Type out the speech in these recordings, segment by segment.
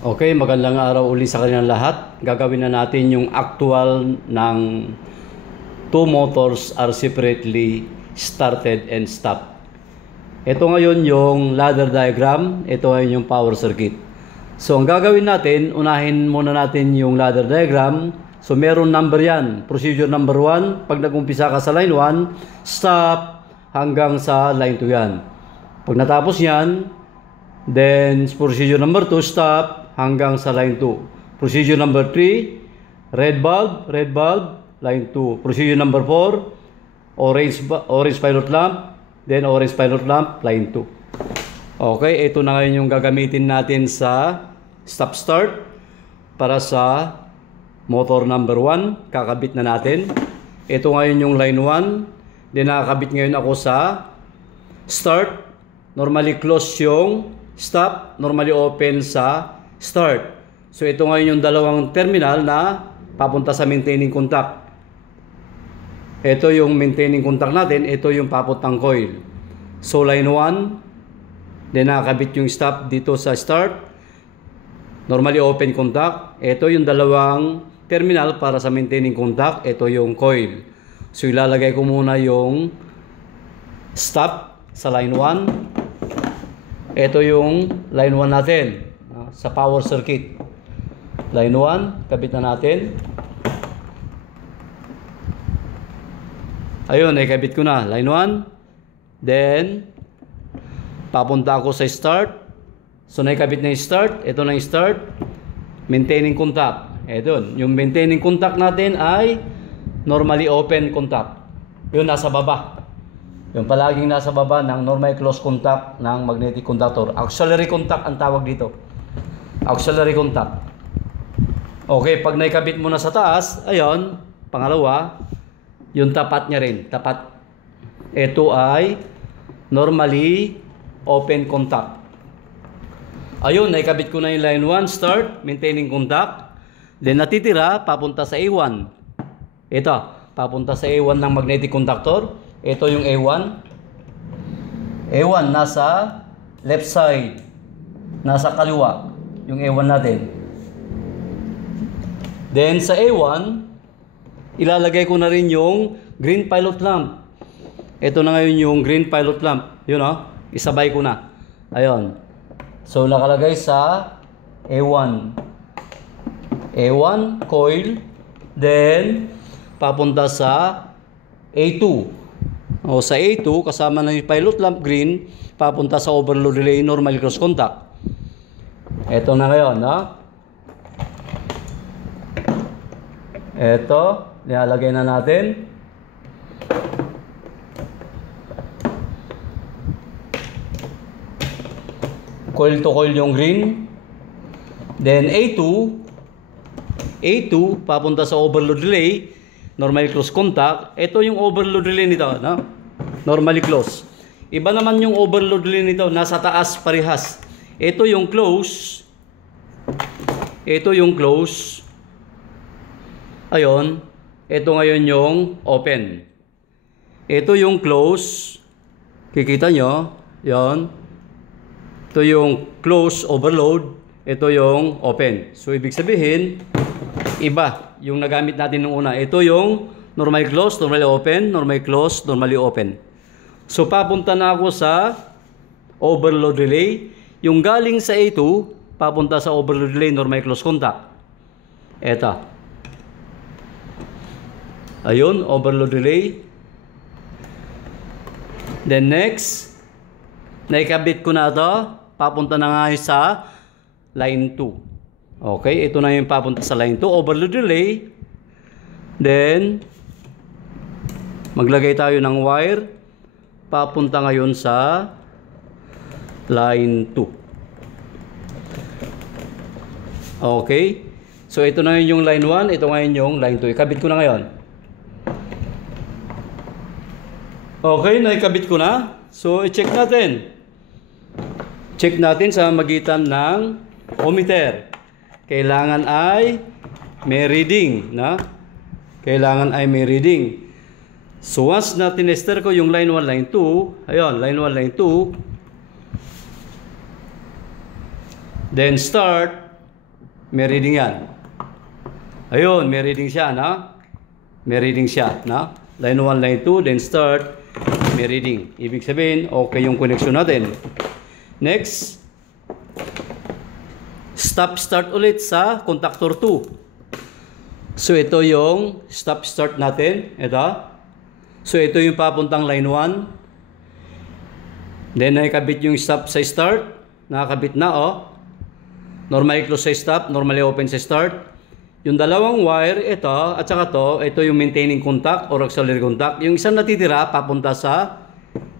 Okay, magandang araw uli sa kanilang lahat. Gagawin na natin yung actual ng two motors are separately started and stopped. Ito ngayon yung ladder diagram, ito ngayon yung power circuit. So ang gagawin natin, unahin muna natin yung ladder diagram. So meron number yan, procedure number 1, pag nag-umpisa ka sa line 1, stop hanggang sa line 2 yan. Pag natapos yan, then procedure number 2, stop hanggang sa line 2. Procedure number 3, red bulb, line 2. Procedure number 4, orange pilot lamp, then orange pilot lamp, line 2. Okay, ito na ngayon yung gagamitin natin sa stop start para sa motor number 1. Kakabit na natin. Ito ngayon yung line 1. Then nakakabit ngayon ako sa start. Normally close yung stop, normally open sa start. So ito ngayon yung dalawang terminal na papunta sa maintaining contact. Ito yung maintaining contact natin, ito yung papuntang coil. So line 1, then nakakabit yung stop dito sa start. Normally open contact. Ito yung dalawang terminal para sa maintaining contact, ito yung coil. So ilalagay ko muna yung stop sa line 1. Ito yung line 1 natin sa power circuit. Line 1, kabit na natin. Ayun, kabit ko na. Line 1. Then, papunta ako sa start. So, nakikabit na yung start. Ito na yung start. Maintaining contact. Ito, yung maintaining contact natin ay normally open contact. Yun, nasa baba. Yung palaging nasa baba ng normal close contact ng magnetic conductor. Auxiliary contact ang tawag dito. Auxiliary contact. Okay, pag naikabit mo na sa taas, ayun, pangalawa, yung tapat niya rin. Tapat. Ito ay normally open contact. Ayun, naikabit ko na yung line 1, start, maintaining contact. Then natitira, papunta sa A1. Ito, papunta sa A1 ng magnetic conductor. Ito yung A1. A1 nasa left side. Nasa kaliwa. Yung A1 natin. Then sa A1, ilalagay ko na rin yung green pilot lamp. Ito na ngayon yung green pilot lamp. Yun o. Isabay ko na. Ayun. So nakalagay sa A1. A1 coil. Then papunta sa A2. O sa A2, kasama na yung pilot lamp green, papunta sa overload relay, normal cross contact. Ito na ngayon, ha? Ito, nilalagay na natin. Coil to coil yung green. Then A2, papunta sa overload relay, normally close contact. Ito yung overload relay nito, no? Normally close. Iba naman yung overload relay nito, nasa taas parehas. Ito yung close. Ito yung close. Ayun. Ito ngayon yung open. Ito yung close. Kikita nyo? Yan. Ito yung close overload. Ito yung open. So ibig sabihin, iba yung nagamit natin nung una. Ito yung normally close, normally open, normally close, normally open. So papunta na ako sa overload relay. Yung galing sa A2, papunta sa overload relay, normally close contact. Ito. Ayun, overload relay. Then next, naikabit ko na ito. Papunta na nga sa line 2. Okay, ito na yung papunta sa line 2, overload relay. Then, maglagay tayo ng wire. Papunta ngayon sa line 2. Okay, so ito na yung line 1, ito ngayon yung line 2. Ikabit ko na ngayon. Okay, naikabit ko na. So, i-check natin. Check natin sa magitan ng ohmmeter. Kailangan ay may reading, na? Kailangan ay may reading. So once na tinester ko yung line 1, line 2, ayun, line 1, line 2, then start, May reading yan. Ayun, may reading siya, na? May reading siya, na? Line 1, line 2, then start, may reading. Ibig sabihin, okay yung connection natin. Next, stop-start ulit sa contactor 2. So, ito yung stop-start natin. Ito. So, ito yung papuntang line 1. Then, nakikabit yung stop sa start. Nakakabit na, oh. Normally close sa stop, normally open sa start. Yung dalawang wire, ito, at saka ito yung maintaining contact or auxiliary contact. Yung isang natitira, papunta sa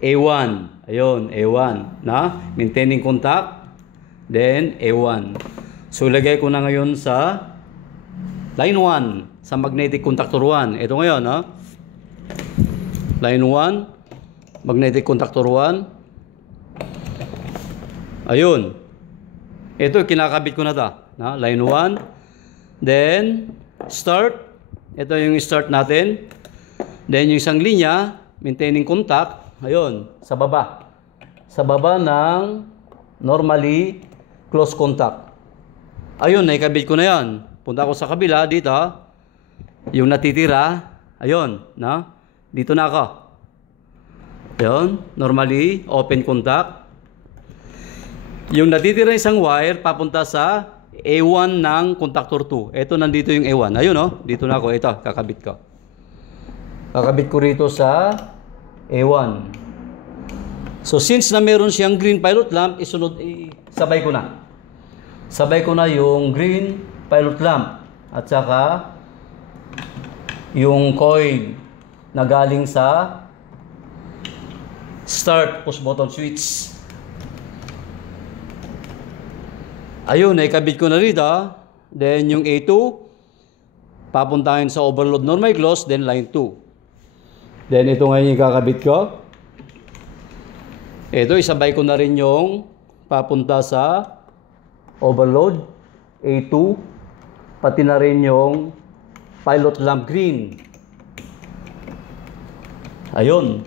A1. Ayun, A1. Na? Maintaining contact. Then, A1. So, ilagay ko na ngayon sa line 1, sa magnetic contactor 1. Ito ngayon, ha? Line 1, magnetic contactor 1. Ayun. Ito, kinakabit ko na ta. Na? Line 1. Then, start. Ito yung start natin. Then, yung isang linya, maintaining contact. Ayun, sa baba. Sa baba ng normally close contact. Ayun, naikabit ko na yan. Punta ako sa kabila, dito. Yung natitira. Ayun, na? Dito na ako. Ayun, normally open contact. Yung natitira isang wire, papunta sa A1 ng contactor 2. Ito, nandito yung A1. Ayun, oh. Dito na ako. Ito, kakabit ko. Kakabit ko rito sa A1. So, since na meron siyang green pilot lamp, sabay ko na. Sabay ko na yung green pilot lamp. At saka, yung coil na galing sa start push button switch. Ayun, naikabit ko na rito. Then, yung A2, papuntahin sa overload normal close, then line 2. Then, ito ngayon yung kakabit ko. Ito, isabay ko na rin yung papunta sa overload, A2, pati na rin yung pilot lamp green. Ayun.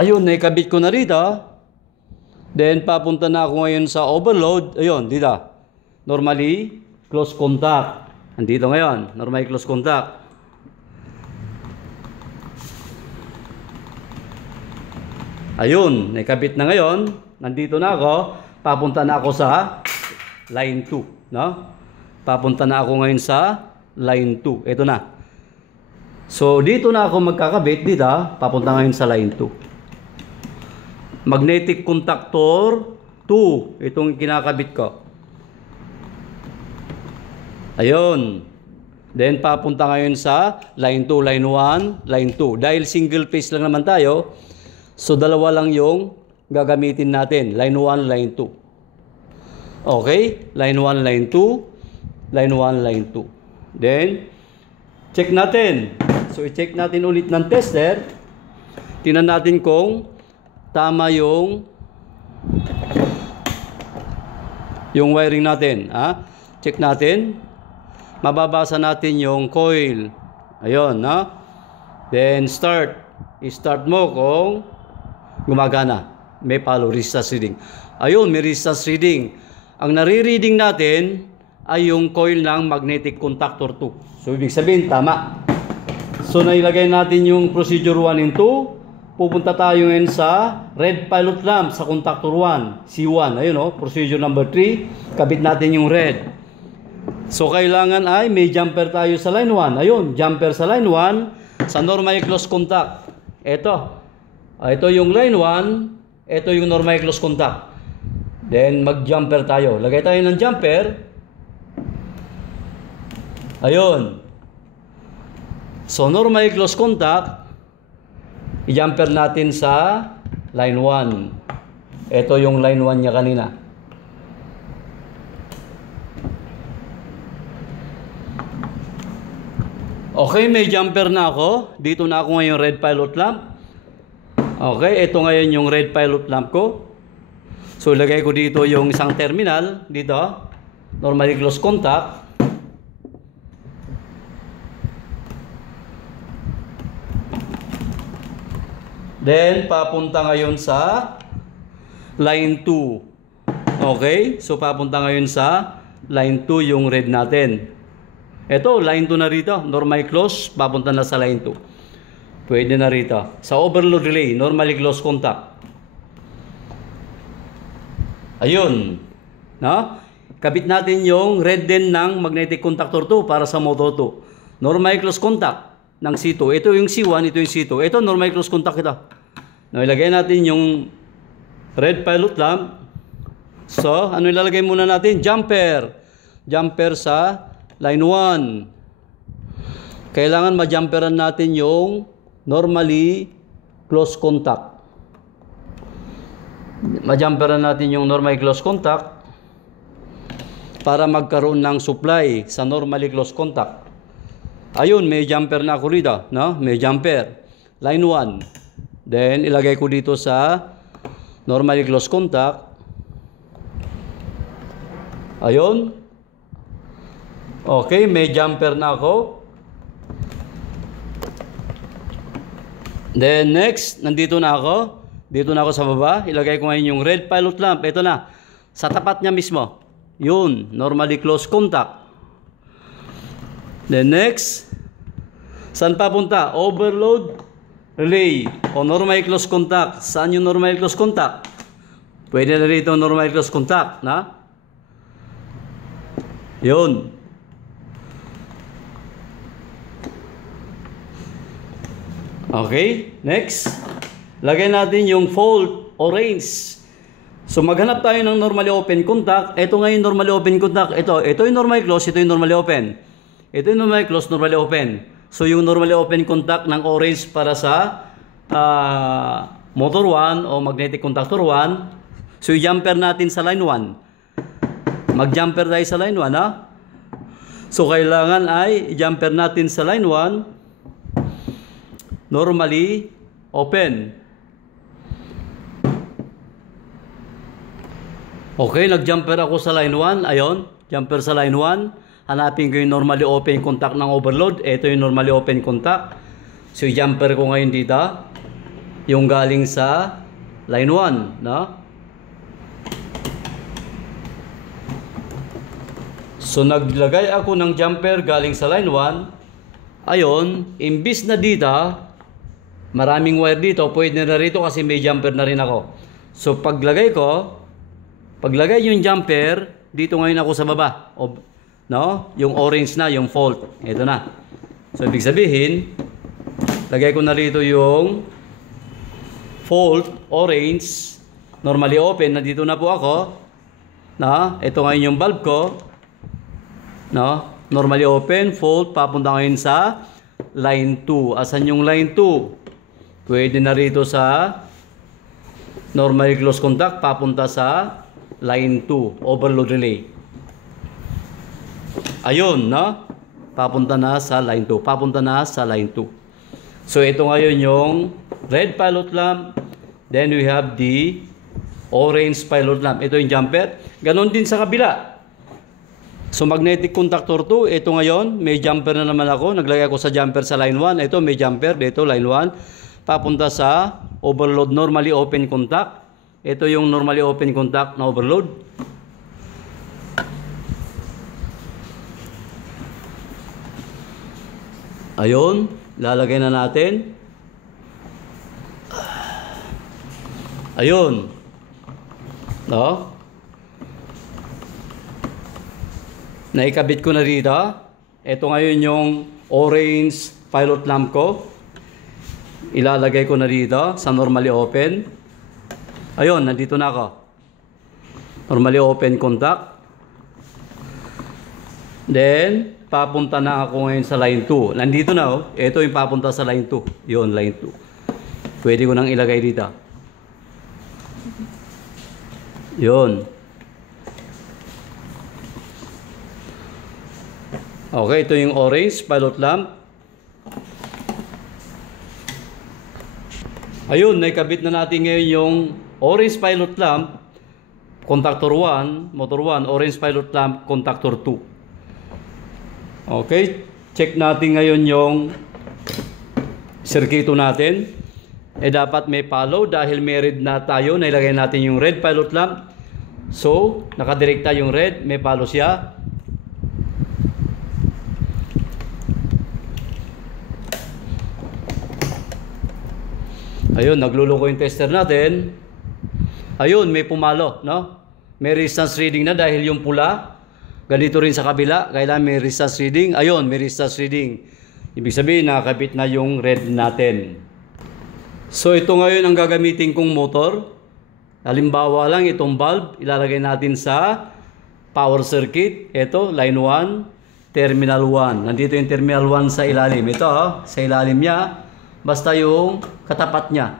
Ayun, naikabit ko na rito. Then, papunta na ako ngayon sa overload. Ayun, dito. Normally, close contact. Andito ngayon. Normally, close contact. Ayun, nakabit na ngayon. Nandito na ako. Papunta na ako sa line 2. No? Papunta na ako ngayon sa line 2. Ito na. So, dito na ako magkakabit. Dito, papunta ngayon sa line 2. Magnetic contactor 2. Itong kinakabit ko. Ayun. Then, papunta ngayon sa line 2, line 1, line 2. Dahil single phase lang naman tayo, so dalawa lang yung gagamitin natin. Line 1, line 2. Okay? Line 1, line 2. Line 1, line 2. Then, check natin. So, i-check natin ulit ng tester. Tingnan natin kung tama yung wiring natin. Check natin. Mababasa natin yung coil. Ayun, na? Then, start. I-start mo kung gumagana. May follow resistance reading. Ayun, may resistance reading. Ang nare-reading natin ay yung coil ng magnetic contactor 2. So, ibig sabihin, tama. So, nailagay natin yung procedure 1 and 2. Pupunta tayo ngayon sa red pilot lamp sa contactor 1, C1. Ayun, oh, procedure number 3. Kabit natin yung red. So, kailangan ay may jumper tayo sa line 1. Ayun, jumper sa line 1 sa normal close contact. Ito. Ito yung line 1. Ito yung normal close contact. Then, mag-jumper tayo. Lagay tayo ng jumper. Ayun. So, normal close contact. I-jumper natin sa line 1. Ito yung line 1 niya kanina. Okay, may jumper na ako. Dito na ako ngayon red pilot lamp. Okay, ito ngayon yung red pilot lamp ko. So, ilagay ko dito yung isang terminal. Dito. Normally close contact. Then, papunta ngayon sa line 2. Okay? So, papunta ngayon sa line 2 yung red natin. Ito, line 2 na rito. Normally close, papunta na sa line 2. Pwede na rito. Sa overload relay, normally close contact. Ayun. No? Kabit natin yung red din ng magnetic contactor 2 para sa motor 2. Normally close contact ng C2. Ito yung C1, ito yung C2. Ito, normally close contact ito. Now, ilagay natin yung red pilot lamp. So, ano ilalagay muna natin? Jumper. Jumper sa line 1. Kailangan ma-jumperan natin yung normally close contact. Ma-jumperan natin yung normally close contact para magkaroon ng supply sa normally close contact. Ayun, may jumper na ako rito. No? May jumper. Line 1. Then, ilagay ko dito sa normally close contact. Ayun. Okay, may jumper na ako. Then next, nandito na ako. Dito na ako sa baba. Ilagay ko ngayon yung red pilot lamp. Ito na. Sa tapat niya mismo. Yun, normally close contact. Then next, saan papunta? Overload relay o normally close contact. Saan yung normally close contact? Pwede na rito normally close contact, na? Yun. Okay, next. Lagay natin yung fault orange. So maghanap tayo ng normally open contact. Ito ngayon normally open contact. Ito yung normally close, ito yung normally open. Ito yung normally close, normally open. So yung normally open contact ng orange para sa motor 1 o magnetic contactor 1. So i-jumper natin sa line 1. Mag-jumper tayo sa line 1, ha? So, kailangan ay i-jumper natin sa line 1. Normally, open. Okay, nag-jumper ako sa line 1. Ayun, jumper sa line 1. Hanapin ko yung normally open contact ng overload. Ito yung normally open contact. So, i-jumper ko ngayon dito. Yung galing sa line 1, no? So, naglagay ako ng jumper galing sa line 1. Ayon, imbis na dito, maraming wire dito, pwede na rito kasi may jumper na rin ako. So, paglagay yung jumper, dito ngayon ako sa baba. No? Yung orange na, yung fault. Ito na. So, ibig sabihin, lagay ko na rito yung fault, orange, normally open, nandito na po ako. No? Ito ngayon yung bulb ko. No? Normally open, fault, papunta ngayon sa line 2. Asan yung line 2? Pwede na rito sa normally close contact, papunta sa line 2, overload relay. Ayun, no? Papunta na sa line 2. Papunta na sa line 2. So, ito ngayon yung red pilot lamp. Then, we have the orange pilot lamp. Ito yung jumper. Ganon din sa kabila. So, magnetic contactor 2, ito ngayon, may jumper na naman ako. Naglagay ako sa jumper sa line 1. Ito, may jumper. Dito, line 1. Papunta sa overload normally open contact. Ito yung normally open contact na overload. Ayun, lalagay na natin. Ayun. No? Naikabit ko na rito. Ito ngayon yung orange pilot lamp ko. Ilalagay ko na rito sa normally open. Ayun, nandito na ako. Normally open contact. Then, papunta na ako ngayon sa line 2. Nandito na, oh. Ito yung papunta sa line 2. Yun, line 2. Pwede ko nang ilagay dito. Yun. Okay, ito yung orange pilot lamp. Ayun, naikabit na natin ngayon yung orange pilot lamp, contactor 1, motor 1, orange pilot lamp, contactor 2. Okay, check natin ngayon yung circuito natin. Dapat may follow dahil may red na tayo. Nailagay natin yung red pilot lamp. So, nakadirekta yung red, may palo siya. Ayun, nagluloko yung tester natin. Ayun, may pumalo, no? May resistance reading na dahil yung pula. Ganito rin sa kabila, kailangan may resistance reading. Ayun, may resistance reading. Ibig sabihin, nakakabit na yung red natin. So, ito ngayon ang gagamitin kong motor. Halimbawa lang, itong bulb, ilalagay natin sa power circuit. Ito, line 1, terminal 1. Nandito yung terminal 1 sa ilalim. Ito, sa ilalim niya, basta yung katapat niya.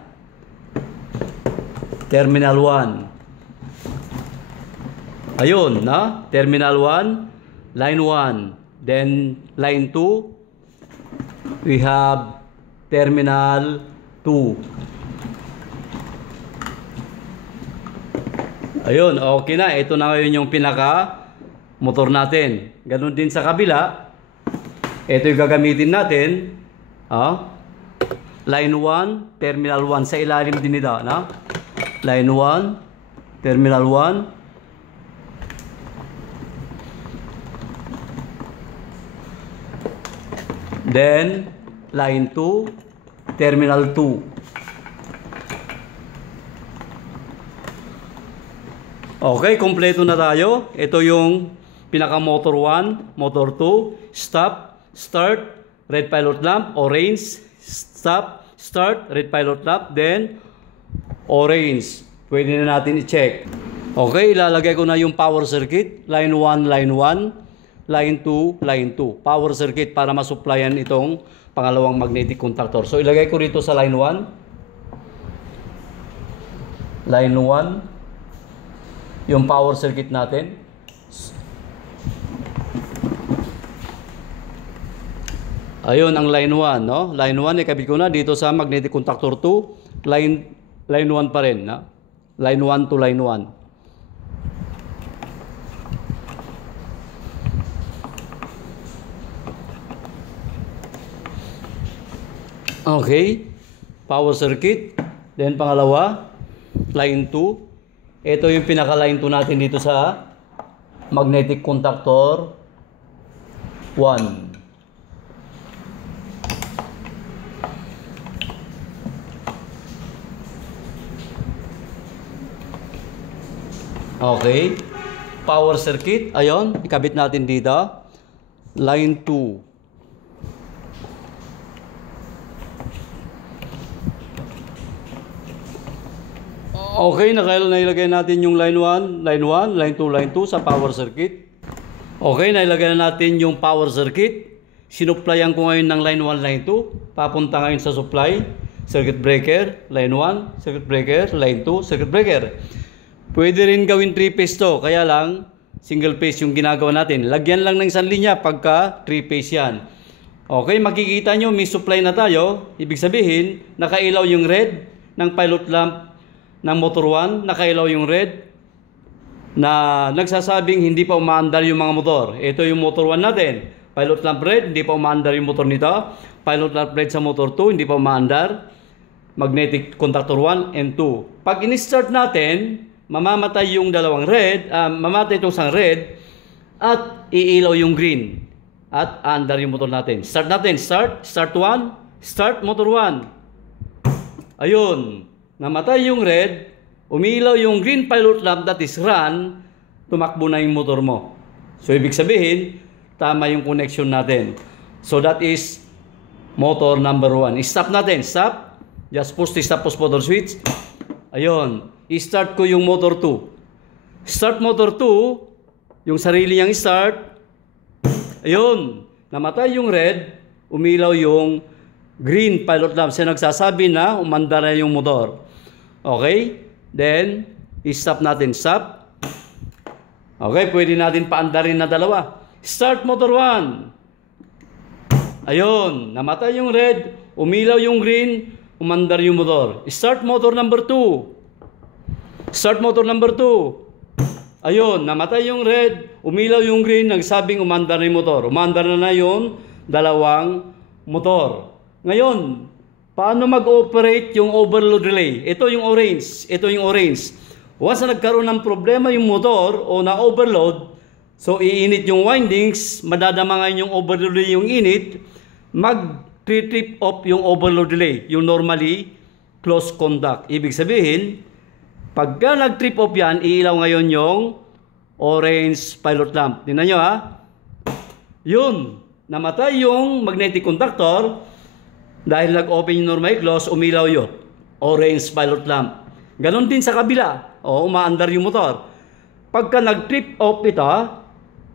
Terminal 1. Ayun, na? Terminal 1, line 1. Then, line 2, we have terminal 2. Ayun, okay na. Ito na ngayon yung pinaka motor natin. Ganun din sa kabila. Ito yung gagamitin natin. Line 1, terminal 1. Sa ilalim din nito. No? Line 1, terminal 1. Then, line 2, terminal 2. Okay, kompleto na tayo. Ito yung pinaka motor 1, motor 2, stop, start, red pilot lamp, orange, stop, start, red pilot lamp, then orange. Pwede na natin i-check. Okay, ilalagay ko na yung power circuit, line 1, line 1, line 2, line 2. Power circuit para masupplyan itong pangalawang magnetic contactor. So ilagay ko rito sa line 1. Line 1. Yung power circuit natin. Ayun ang line 1, no? Line 1 ikabit ko na dito sa magnetic contactor 2. Line 1 pa rin, no? Line 1 to line 1. Okay. Power circuit. Then pangalawa, line 2. Ito yung pinaka-line 2 natin dito sa magnetic contactor 1. Okay. Power circuit. Ayun, ikabit natin dito. Line 2. Okay, nailagay natin yung line 1, line 1, line 2, line 2 sa power circuit. Okay, nailagay na natin yung power circuit. Sinupplyan ko ngayon ng line 1, line 2. Papunta ngayon sa supply. Circuit breaker, line 1, circuit breaker, line 2, circuit breaker. Pwede rin gawin 3-phase to, kaya lang single phase yung ginagawa natin. Lagyan lang ng isang linya pagka 3-phase yan. Okay, makikita nyo may supply na tayo. Ibig sabihin, nakailaw yung red ng pilot lamp ng motor 1, nakailaw yung red na nagsasabing hindi pa umaandar yung mga motor. Ito yung motor 1 natin. Pilot lamp red, hindi pa umaandar yung motor nito. Pilot lamp red sa motor 2, hindi pa umaandar. Magnetic contactor 1 and 2. Pag in-start natin, mamamatay yung dalawang red, mamamatay itong isang red at iilaw yung green. At aandar yung motor natin. Start natin. Start 1. Start motor 1. Ayun. Namatay yung red, umilaw yung green pilot lamp, that is run, tumakbo na yung motor mo. So, ibig sabihin, tama yung connection natin. So, that is motor number 1. I-stop natin. Stop. Just push the stop push motor switch. Ayun. I-start ko yung motor 2. Start motor 2, yung sarili niyang start. Ayun. Namatay yung red, umilaw yung green pilot lamp. Siya nagsasabi na umandar na yung motor. Okay? Then, i-stop natin. Stop. Okay, pwede natin paandarin na dalawa. Start motor 1. Ayun, namatay yung red, umilaw yung green, umandar yung motor. Start motor number 2. Start motor number 2. Ayun, namatay yung red, umilaw yung green, nagsabing umandar yung motor. Umandar na yung dalawang motor. Ngayon, paano mag-operate yung overload relay? Ito yung orange. Ito yung orange. Once na nagkaroon ng problema yung motor o na-overload, so iinit yung windings, madadama ngayon yung overload relay yung init, mag-trip off yung overload relay, yung normally closed conduct. Ibig sabihin, pagka nag-trip off yan, iilaw ngayon yung orange pilot lamp. Tingnan nyo ha. Yun, namatay yung magnetic conductor dahil nag-open yung normal close, umilaw yun. Orange pilot lamp. Ganon din sa kabila. O, umaandar yung motor. Pagka nag-trip off ito,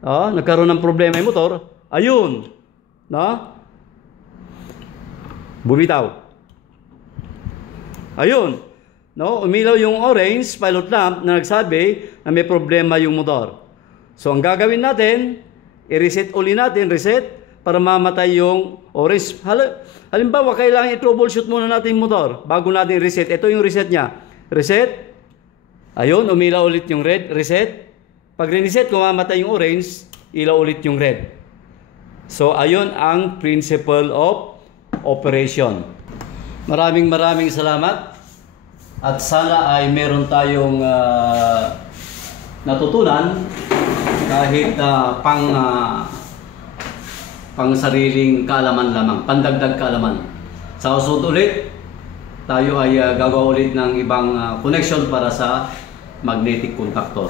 nagkaroon ng problema yung motor, ayun, bumitaw. Ayun, umilaw yung orange pilot lamp na nagsabi na may problema yung motor. So, ang gagawin natin, i-reset uli natin, reset, para mamatay yung orange. Halimbawa, kailangan i-troubleshoot muna natin yung motor bago natin reset. Ito yung reset niya. Reset. Ayun, umilaw ulit yung red. Reset. Pag reset, kung mamatay yung orange, ilaw ulit yung red. So, ayun ang principle of operation. Maraming salamat. At sana ay meron tayong natutunan kahit pang sariling kaalaman lamang, pandagdag kaalaman. Sa susunod ulit, tayo ay gagawa ulit ng ibang connection para sa magnetic contactor.